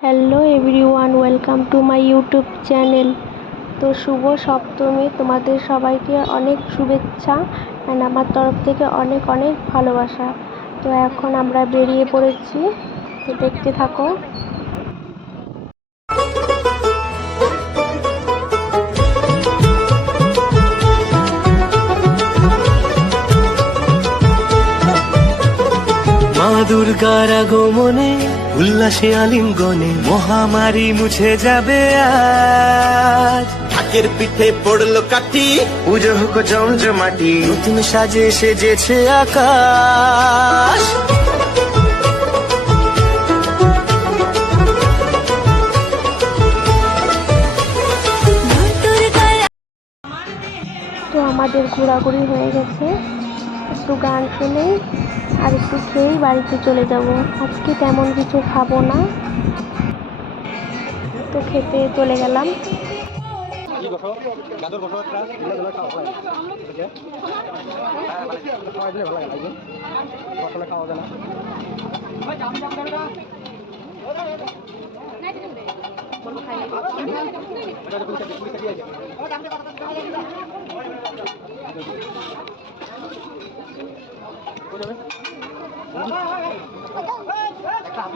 Hello everyone, welcome to my YouTube channel. তো শুভ সপ্তমী। তোমাদের সবাইকে অনেক শুভেচ্ছা অ্যান্ড আমার তরফ থেকে অনেক অনেক ভালোবাসা। তো এখন আমরা বেরিয়ে পড়েছি। তো দেখতে থাকো। দুর্গার আগমনে উল্লাসে আলিঙ্গনে মহামারী মুছে যাবে আজ। ঢাকের পিঠে পড়ল কাঠি। পুজো হোক জমজমাটি নতুন সাজে সেজেছে আকাশ। তো আমাদের ঘোরাঘুরি হয়ে গেছে। একটু গান শুনেই আর একটু খেয়েই বাড়িতে চলে যাব। আজকে তেমন কিছু খাব না। তো খেতে চলে গেলাম।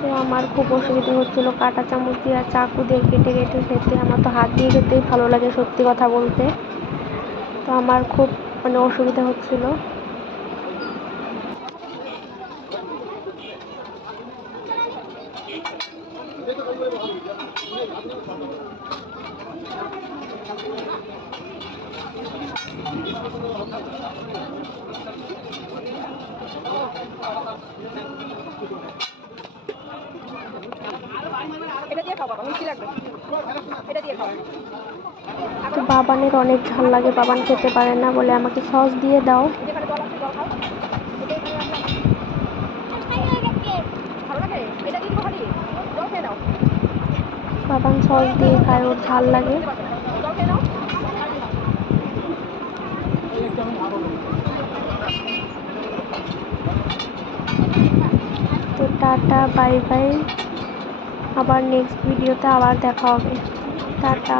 তো আমার খুব অসুবিধা হচ্ছিল। কাঁটা চামচ দিয়ে আর চাকু দিয়ে কেটে কেটে খেতে। আমার তো হাত দিয়ে খেতেই ভালো লাগে সত্যি কথা বলতে। তো আমার খুব মানে অসুবিধা হচ্ছিল। এটা দিয়ে বাবানের অনেক ঝাল লাগে বাবান খেতে পারে না বলে আমাকে সস দিয়ে দাও। বাবান সস দিয়ে খায় ওর ঝাল লাগে? টাটা বাই বাই আবার নেক্সট ভিডিওতে আবার দেখা হবে টাটা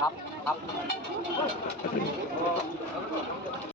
up, up.